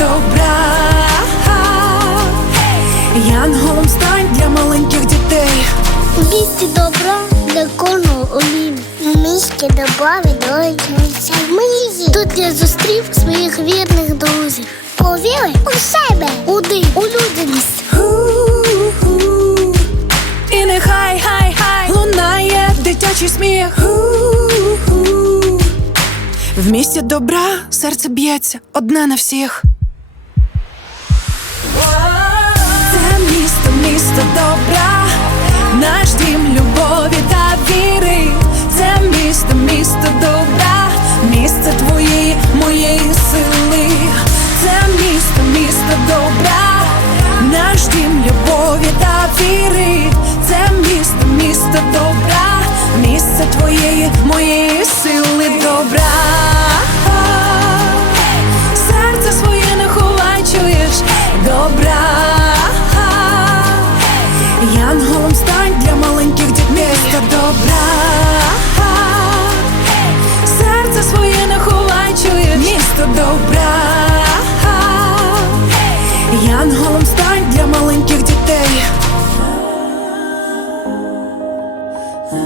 добра. Янголом стань для маленьких дітей. У місті добра для кожного олім. У місті добра відроджується. Тут я зустрів своїх вірних друзів. Повіри у себе, у дим, у людяність. І нехай хай хай лунає дитячий сміх. В місті добра серце б'ється одне на всіх. Місто добра, наш дім любові та віри. Це місто, місто добра, місце твоєї, моєї сили. Це місто, місто добра, наш дім любові та віри. Це місто, місто добра, місце твоєї, моєї сили Я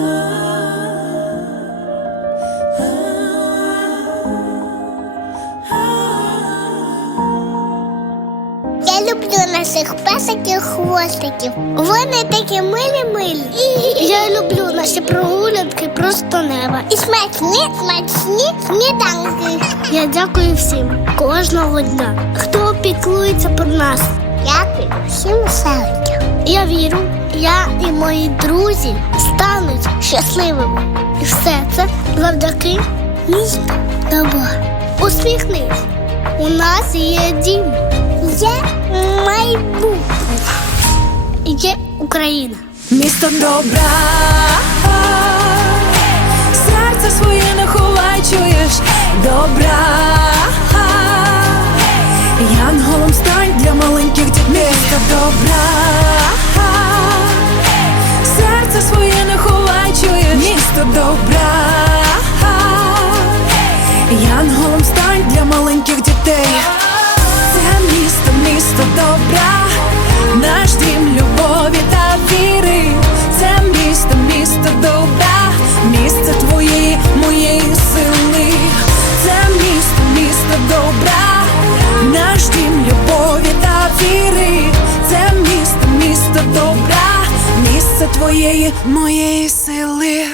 люблю наших песиків хвостиків. Вони такі милі милі. Я люблю наші прогулянки просто неба. І смачні, смачні сніданки. Я дякую всім кожного дня, хто піклується про нас. Дякую всім селищам. Я вірю, я і мої друзі стануть щасливими. І все це завдяки місту добра. Усміхнись. У нас є дім. Є майбутнє. Є Україна. Місто добра, серце своє не ховай, чуєш добра. Добра. Янголом стань для маленьких дітей. Це місто, місто добра, наш дім любові та віри. Це місто, місто добра, місце твоєї, моєї сили. Це місто, місто добра, наш дім любові та віри. Це місто, місто добра, місце твоєї, моєї сили.